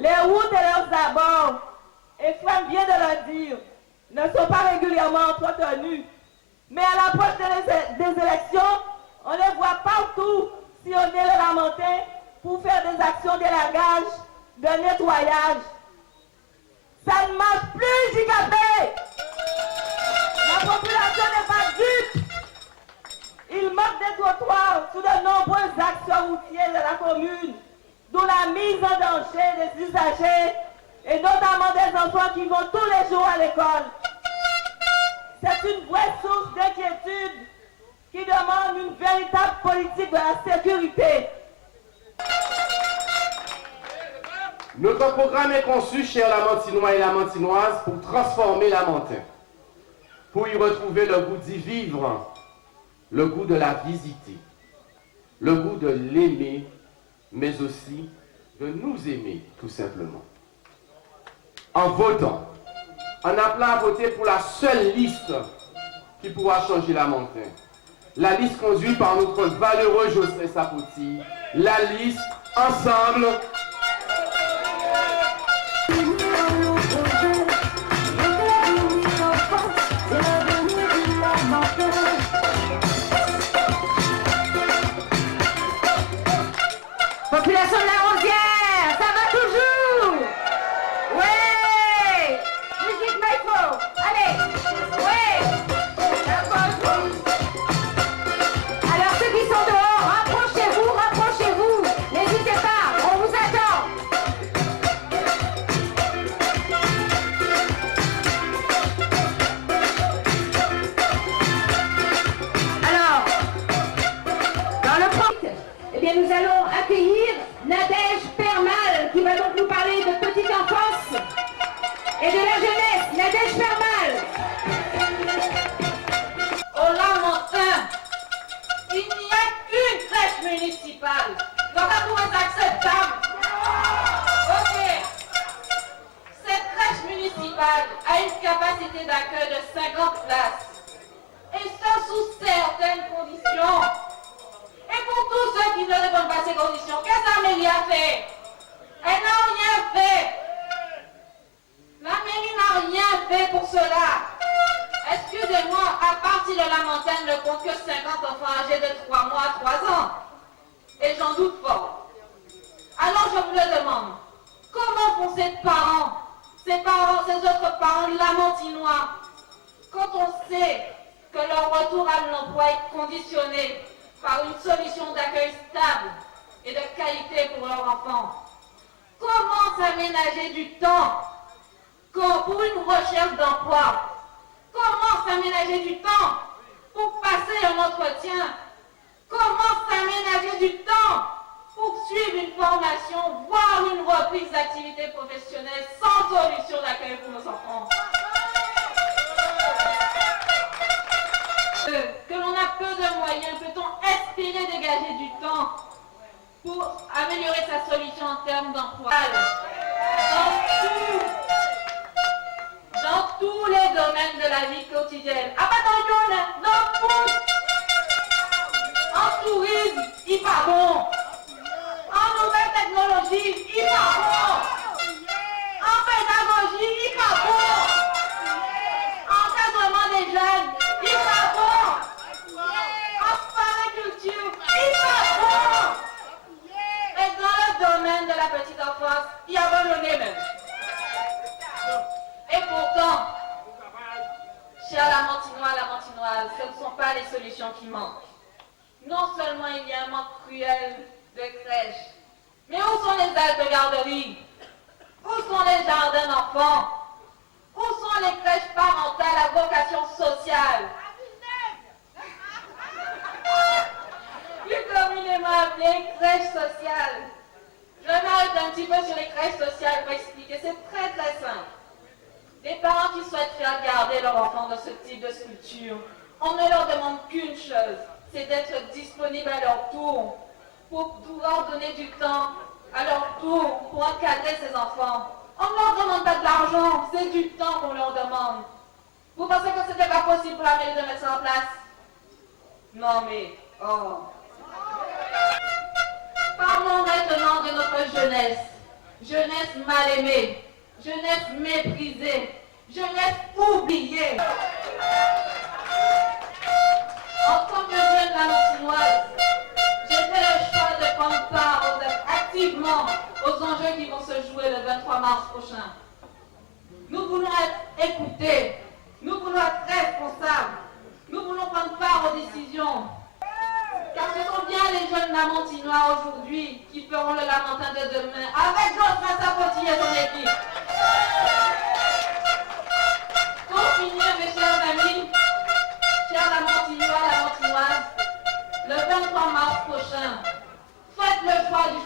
Les routes et leurs abords, et Femme vient de le dire, ne sont pas régulièrement entretenus. Mais à l'approche des élections, on les voit partout sillonner le Lamentin pour faire des actions d'élagage, de nettoyage. Ça ne marche plus, JKP. La population n'est pas dupe. Il manque des trottoirs sur de nombreux axes routiers de la commune, dont la mise en danger des usagers et notamment des enfants qui vont tous les jours à l'école. C'est une vraie source d'inquiétude qui demande une véritable politique de la sécurité. Notre programme est conçu, chers Lamentinois et Lamentinoises, pour transformer Lamentin, pour y retrouver le goût d'y vivre, le goût de la visiter, le goût de l'aimer, mais aussi de nous aimer, tout simplement. En votant, en appelant à voter pour la seule liste qui pourra changer Lamentin, la liste conduite par notre valeureux Jocelyn Sapoti, la liste Ensemble. Population de la Rosière, ça va toujours? Ouais! Brigitte Maïfo, allez! Ouais! Alors ceux qui sont dehors, rapprochez-vous! N'hésitez pas, on vous attend! Alors, dans le premier, eh bien nous allons accueillir Nadège Permal qui va donc nous parler de petite enfance et de la jeunesse. Nadège Permal. Au Lamentin, il n'y a qu'une crèche municipale. Donc à vous est acceptable. Ok. Cette crèche municipale a une capacité d'accueil de 50 places. Et ça sous certaines conditions. Et pour tous ceux qui ne répondent pas à ces conditions, qu'est-ce qu'Amélie a fait? Elle n'a rien fait. L'Amélie n'a rien fait pour cela. Excusez-moi, à partir de la montagne, ne compte que 50 enfants âgés de 3 mois à 3 ans. Et j'en doute fort. Alors je vous le demande, comment font ces autres parents lamentinois, quand on sait que leur retour à l'emploi est conditionné par une solution d'accueil stable et de qualité pour leurs enfants? Comment s'aménager du temps pour une recherche d'emploi? Comment s'aménager du temps pour passer un entretien? Comment s'aménager du temps pour suivre une formation, voire une reprise d'activité professionnelle sans solution d'accueil pour nos enfants? Que l'on a peu de moyens, peut-on espérer dégager du temps pour améliorer sa solution en termes d'emploi? Dans tous les domaines de la vie quotidienne. Dans tout. En tourisme, il part bon. En nouvelles technologies, il part bon. En pédagogie, il part bon. Encadrement des jeunes, il part bon. En pariculture, il part bon. Et dans le domaine de la petite enfance, il a abandonné même. Et pourtant, chers Lamentinois, ce ne sont pas les solutions qui manquent. Non seulement il y a un manque cruel de crèches, mais où sont les aides de garderie? Où sont les jardins d'enfants? Où sont les crèches parentales à vocation sociale? Plus communément appelées crèches sociales. Je m'arrête un petit peu sur les crèches sociales pour expliquer. C'est très très simple. Les parents qui souhaitent faire garder leur enfant dans ce type de structure, on ne leur demande qu'une chose, c'est d'être disponible à leur tour pour pouvoir donner du temps à leur tour pour encadrer ces enfants. On ne leur demande pas de l'argent, c'est du temps qu'on leur demande. Vous pensez que ce n'était pas possible pour la mairie de mettre ça en place? Non mais, oh. Parlons maintenant de notre jeunesse. jeunesse mal aimée, jeunesse méprisée, jeunesse oubliée. En tant que jeune valentinoise, j'ai fait le choix de prendre part activement aux enjeux qui vont se jouer le 23 mars prochain. Nous voulons être écoutés, nous voulons être responsables, nous voulons prendre part aux décisions. Car ce sont bien les jeunes Lamantinois aujourd'hui qui feront le Lamentin de demain avec Jospin Sapoti et son équipe. Pour finir, mes chers amis, chers Lamantinois, Lamantinoises, le 23 mars prochain, faites le choix du